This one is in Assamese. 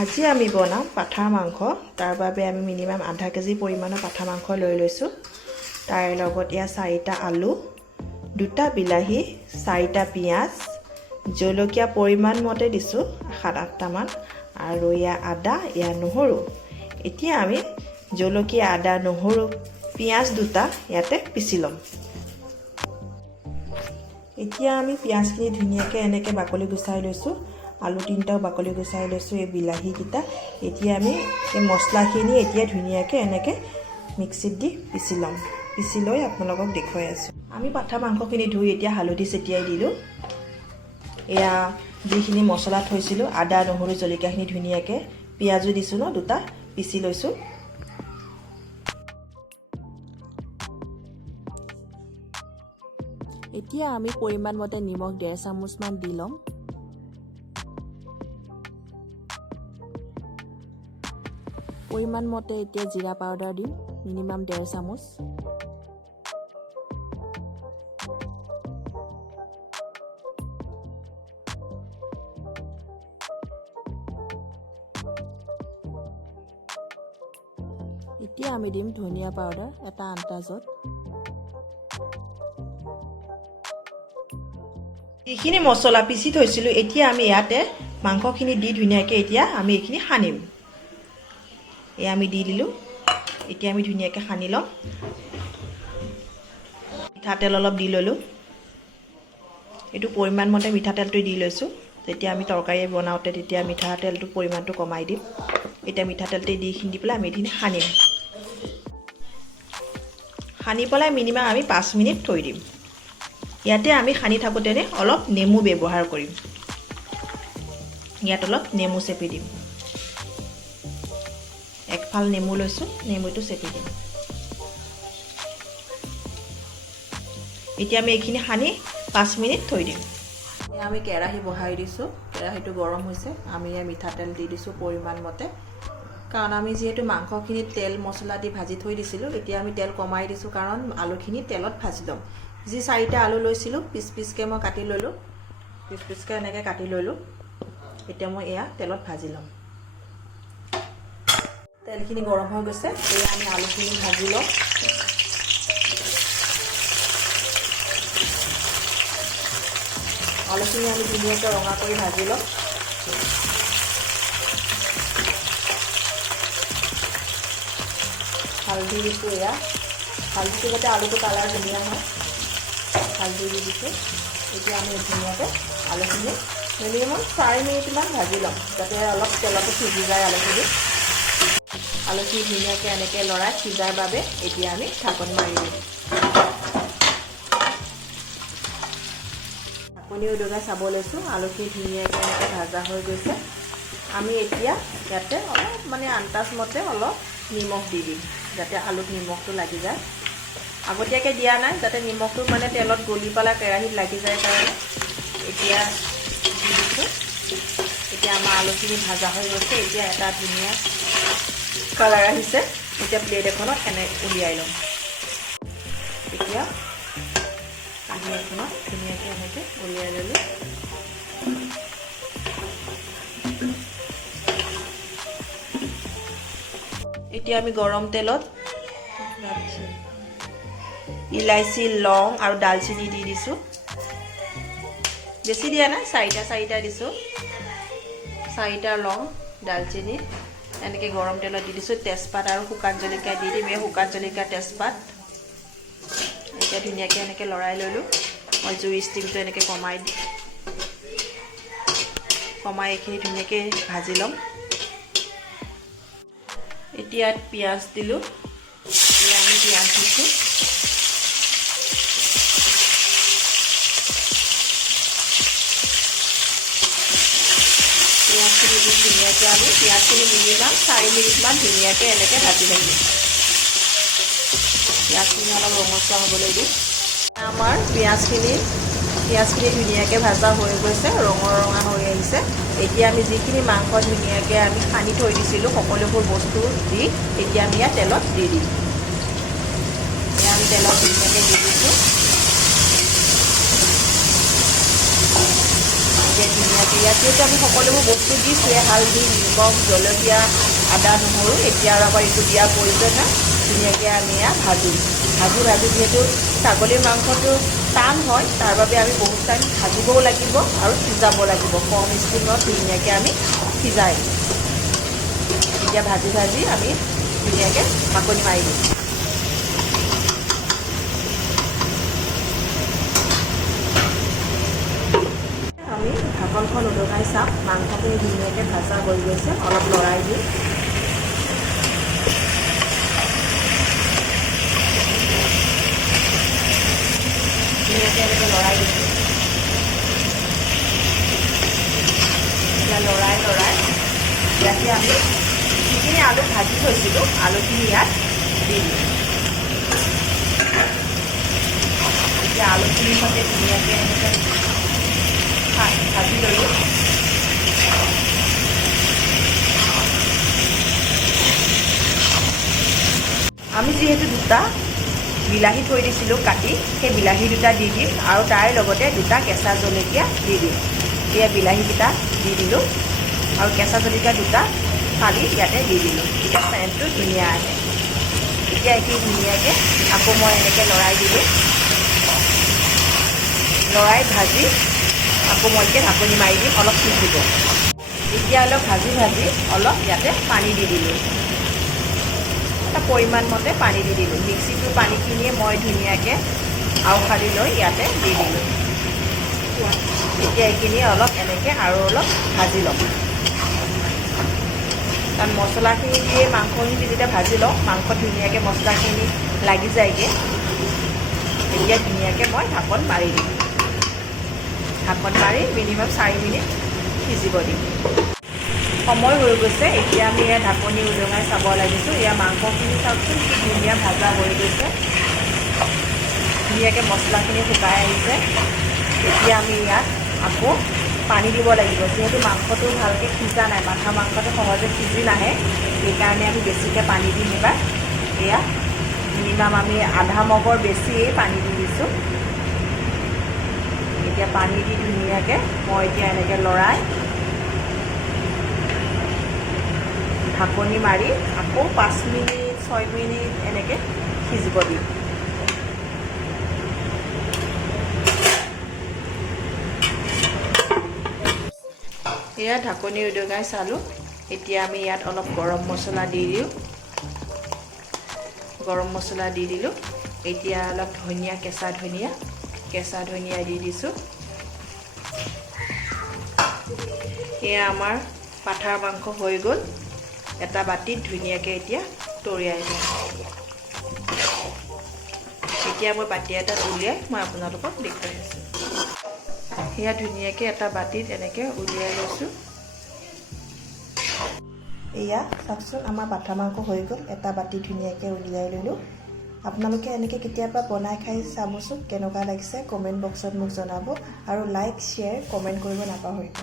আজি আমি বনাম পাঠাৰ মাংস। তাৰ বাবে আমি মিনিমাম আধা কেজি পৰিমাণৰ পাঠা মাংস লৈ লৈছোঁ। তাৰ লগত ইয়াত 4টা আলু, 2টা বিলাহী, 4টা পিঁয়াজ, জলকীয়া পৰিমাণ মতে দিছোঁ 7-8টা মান, আৰু ইয়াত আদা, ইয়াত নহৰু। এতিয়া আমি জলকীয়া, আদা, নহৰু, পিঁয়াজ 2টা ইয়াতে পিচি ল'ম। এতিয়া আমি পিঁয়াজখিনি ধুনীয়াকৈ এনেকৈ বাকলি গুচাই লৈছোঁ। আলু 3টাও বাকলি গুচাই লৈছোঁ। এই বিলাহীকেইটা এতিয়া আমি এই মছলাখিনি এতিয়া ধুনীয়াকৈ এনেকৈ মিক্সিত দি পিচি ল'ম। পিচি লৈ আপোনালোকক দেখুৱাই আছোঁ। আমি পাঠা মাংসখিনি ধুই এতিয়া হালধি ছটিয়াই দিলোঁ। এয়া যিখিনি মছলা থৈছিলোঁ, আদা, নহৰু, জলকীয়াখিনি ধুনীয়াকৈ, পিঁয়াজো দিছোঁ ন 2টা, পিচি লৈছোঁ। এতিয়া আমি পৰিমাণ মতে নিমখ 1.5 চামুচমান দি ল'ম। পৰিমাণ মতে এতিয়া জিৰা পাউডাৰ দিম, মিনিমাম 1.5 চামুচ। এতিয়া আমি দিম ধনিয়া পাউডাৰ এটা আন্দাজত। এইখিনি মছলা পিচি থৈছিলোঁ, এতিয়া আমি ইয়াতে মাংসখিনি দি ধুনীয়াকৈ এতিয়া আমি এইখিনি সানিম। এয়া আমি দি দিলোঁ। এতিয়া আমি ধুনীয়াকৈ সানি ল'ম। মিঠাতেল অলপ দি ল'লোঁ। এইটো পৰিমাণ মতে মিঠাতেলটো দি লৈছোঁ। যেতিয়া আমি তৰকাৰী বনাওঁতে তেতিয়া মিঠাতেলটোৰ পৰিমাণটো কমাই দিম। এতিয়া মিঠাতেলটো দি পেলাই আমি এইখিনি সানিম। সানি পেলাই মিনিমাম আমি 5 মিনিট থৈ দিম। ইয়াতে আমি সানি থাকোঁতেনে অলপ নেমু ব্যৱহাৰ কৰিম। ইয়াত অলপ নেমু চেপি দিম। একফাল নেমু লৈছোঁ, নেমুটো চেপি দিম। এতিয়া আমি এইখিনি সানি 5 মিনিট থৈ দিম। আমি কেৰাহী বহাই দিছোঁ। কেৰাহীটো গৰম হৈছে। আমি মিঠাতেল দি দিছোঁ পৰিমাণ মতে, কাৰণ আমি যিহেতু মাংসখিনিত তেল মছলা দি ভাজি থৈ দিছিলোঁ। এতিয়া আমি তেল কমাই দিছোঁ, কাৰণ আলুখিনি তেলত ভাজি ল'ম। যি 4টা আলু লৈছিলোঁ, পিচ পিচকৈ মই কাটি ল'লোঁ। পিচ পিচকৈ এনেকৈ কাটি ল'লোঁ। এতিয়া মই এয়া তেলত ভাজি ল'ম। তেলখিনি গৰম হৈ গৈছে। এয়া আমি আলুখিনি ভাজি ল'ম। আলুখিনি আমি ধুনীয়াকৈ ৰঙা কৰি ভাজি ল'ম। হালধি দিছোঁ। এয়া হালধিটো যাতে আলুটো কালাৰ ধুনীয়া হয়, হালধি দি দিছোঁ। এতিয়া আমি ধুনীয়াকৈ আলুখিনি মিনিমাম 4 মিনিটমান ভাজি ল'ম, যাতে অলপ তেলতো সিজি যায় আলুখিনি। আলুখিনি ধুনীয়াকৈ এনেকৈ লৰাই সিজাৰ বাবে এতিয়া আমি ঢাকনি মাৰি দিম। ঢাকনি উদঙাই চাব লৈছোঁ। আলুখিনি ধুনীয়াকৈ এনেকৈ ভাজা হৈ গৈছে। আমি এতিয়া ইয়াতে অলপ আন্দাজ মতে অলপ নিমখ দি দিম, যাতে আলুত নিমখটো লাগি যায়। আগতীয়াকৈ দিয়া নাই, যাতে নিমখটো তেলত গলি পেলাই কেৰাহীত লাগি যায় কাৰণে এতিয়া দি দিছোঁ। এতিয়া আমাৰ আলুখিনি ভাজা হৈ গৈছে। এতিয়া এটা ধুনীয়া কালাৰ আহিছে। এতিয়া প্লেট এখনত উলিয়াই ল'ম। এতিয়া কাঁহী এখনত ধুনীয়াকৈ এনেকৈ উলিয়াই ল'লোঁ। এতিয়া আমি গৰম তেলত ইলাইচি, লং আৰু ডালচেনি দি দিছোঁ। বেছি দিয়া নাই, 4টা দিছোঁ। 4টা লং, ডালচেনি এনেকৈ গৰম তেলত দি দিছোঁ। তেজপাত আৰু শুকান জলকীয়া দি দিম। এই শুকান জলকীয়া, তেজপাত এতিয়া ধুনীয়াকৈ এনেকৈ লৰাই ল'লোঁ। মই জুইৰ ষ্টিমটো এনেকৈ কমাই এইখিনি ধুনীয়াকৈ ভাজি ল'ম। এতিয়া পিঁয়াজ দিলোঁ। এতিয়া আমি পিঁয়াজ দিছোঁ। পিঁয়াজখিনি দি ধুনীয়াকৈ আমি পিঁয়াজখিনি মিনিমাম 4 মিনিটমান ধুনীয়াকৈ এনেকৈ ভাজি থাকিম। পিঁয়াজখিনি অলপ ৰঙচুৱা হ'বলৈ দিম। আমাৰ পিঁয়াজখিনি ধুনীয়াকৈ ভাজা হৈ গৈছে, ৰঙা হৈ আহিছে। এতিয়া আমি যিখিনি মাংস ধুনীয়াকৈ আমি সানি থৈ দিছিলোঁ, সকলোবোৰ বস্তু দি এতিয়া আমি ইয়াত তেলত দি দিম। এয়া আমি তেলত ধুনীয়াকৈ দি দিছোঁ। এতিয়া ধুনীয়াকৈ ধুনীয়াকৈ। ইয়াত যিহেতু আমি সকলোবোৰ বস্তু দিছোঁৱে, হালধি, নিমখ, জলকীয়া, আদা, নহৰু, এতিয়া আৰু আকৌ এইটো দিয়াৰ প্ৰয়োজন নাই। ধুনীয়াকৈ আমি ইয়াত ভাজি যিহেতু ছাগলীৰ মাংসটো টান হয়, তাৰ বাবে আমি বহুত টাইম ভাজিবও লাগিব আৰু সিজাব লাগিব। কম ষ্টিমত ধুনীয়াকৈ আমি সিজাই এতিয়া ভাজি আমি ধুনীয়াকৈ ঢাকনি মাৰি দিম। আমি ঢাকনখন উদঙাই চাম, মাংসখিনি ধুনীয়াকৈ ভাজা হৈ গৈছে। অলপ লৰাই দিম। ধুনীয়াকৈ এনেকৈ লৰাই দিছোঁ। এতিয়া লৰাই ইয়াতে আমি যিখিনি আলু ভাজি থৈছিলোঁ, আলুখিনি ইয়াত দি দিম। এতিয়া আলুখিনিৰ সৈতে ধুনীয়াকৈ এনেকৈ ভাজি ল'লোঁ। আমি যিহেতু দুটা বিলাহী থৈ দিছিলোঁ কাটি, সেই বিলাহী দুটা দি দিম আৰু তাৰ লগতে দুটা কেঁচা জলকীয়া দি দিম। এতিয়া বিলাহীকেইটা দি দিলোঁ আৰু কেঁচা জলকীয়া দুটা ফালি ইয়াতে দি দিলোঁ। এতিয়া চেণ্টটো ধুনীয়া আহে। এতিয়া এইখিনি ধুনীয়াকৈ আকৌ মই এনেকৈ লৰাই দিলোঁ। লৰাই ভাজি আকৌ মই এতিয়া ঢাকনি মাৰি দিম, অলপ সিজিব। এতিয়া অলপ ভাজি অলপ ইয়াতে পানী দি দিলোঁ। এটা পৰিমাণ মতে পানী দি দিলোঁ। মিক্সিটোৰ পানীখিনিয়ে মই ধুনীয়াকৈ আউখালি লৈ ইয়াতে দি দিলোঁ। এতিয়া এইখিনি অলপ এনেকৈ আৰু অলপ ভাজি ল'ম। কাৰণ মছলাখিনি দিয়ে মাংসখিনি যেতিয়া ভাজি লওঁ, মাংস ধুনীয়াকৈ মছলাখিনি লাগি যায়গৈ। এতিয়া ধুনীয়াকৈ মই ঢাকন মাৰি দিম। ঢাকন মাৰি মিনিমাম 4 মিনিট সিজিব দিম। সময় হৈ গৈছে। এতিয়া আমি ইয়াৰ ঢাকনি উদঙাই চাব লাগিছোঁ। ইয়াৰ মাংসখিনি চাওকচোন কি ধুনীয়া ভাজা হৈ গৈছে। ধুনীয়াকৈ মছলাখিনি শুকাই আহিছে। এতিয়া আমি ইয়াত আকৌ পানী দিব লাগিব। যিহেতু মাংসটো ভালকৈ সিজা নাই, মাথা মাংসটো সহজে সিজি নাহে, সেইকাৰণে আমি বেছিকৈ পানী দিম এবাৰ। এয়া মিনিমাম আমি আধা মগৰ বেছিয়েই পানী দি দিছোঁ। এতিয়া পানী দি ধুনীয়াকৈ মই এতিয়া এনেকৈ লৰাই ঢাকনি মাৰি আকৌ 5 মিনিট 6 মিনিট এনেকৈ সিজিব দিম। এয়া ঢাকনি উদঙাই চালোঁ। এতিয়া আমি ইয়াত অলপ গৰম মছলা দি দিওঁ। গৰম মছলা দি দিলোঁ। এতিয়া অলপ ধনিয়া, কেঁচা ধনিয়া দি দিছোঁ। এয়া আমাৰ পাঠাৰ মাংস হৈ গ'ল। এটা বাটিত ধুনীয়াকৈ এতিয়া তৰিয়াই দিম। এতিয়া মই বাটি এটাত উলিয়াই মই আপোনালোকক দেখুৱাই আছোঁ। সেয়া ধুনীয়াকৈ এটা বাটিত এনেকৈ উলিয়াই লৈছোঁ। এয়া চাওকচোন, আমাৰ পাঠা মাংস হৈ গ'ল। এটা বাটি ধুনীয়াকৈ উলিয়াই ল'লোঁ। আপোনালোকে এনেকৈ কেতিয়াবা বনাই খাই চাবচোন, কেনেকুৱা লাগিছে কমেণ্ট বক্সত মোক জনাব আৰু লাইক, শ্বেয়াৰ, কমেণ্ট কৰিব নাপাহৰিব।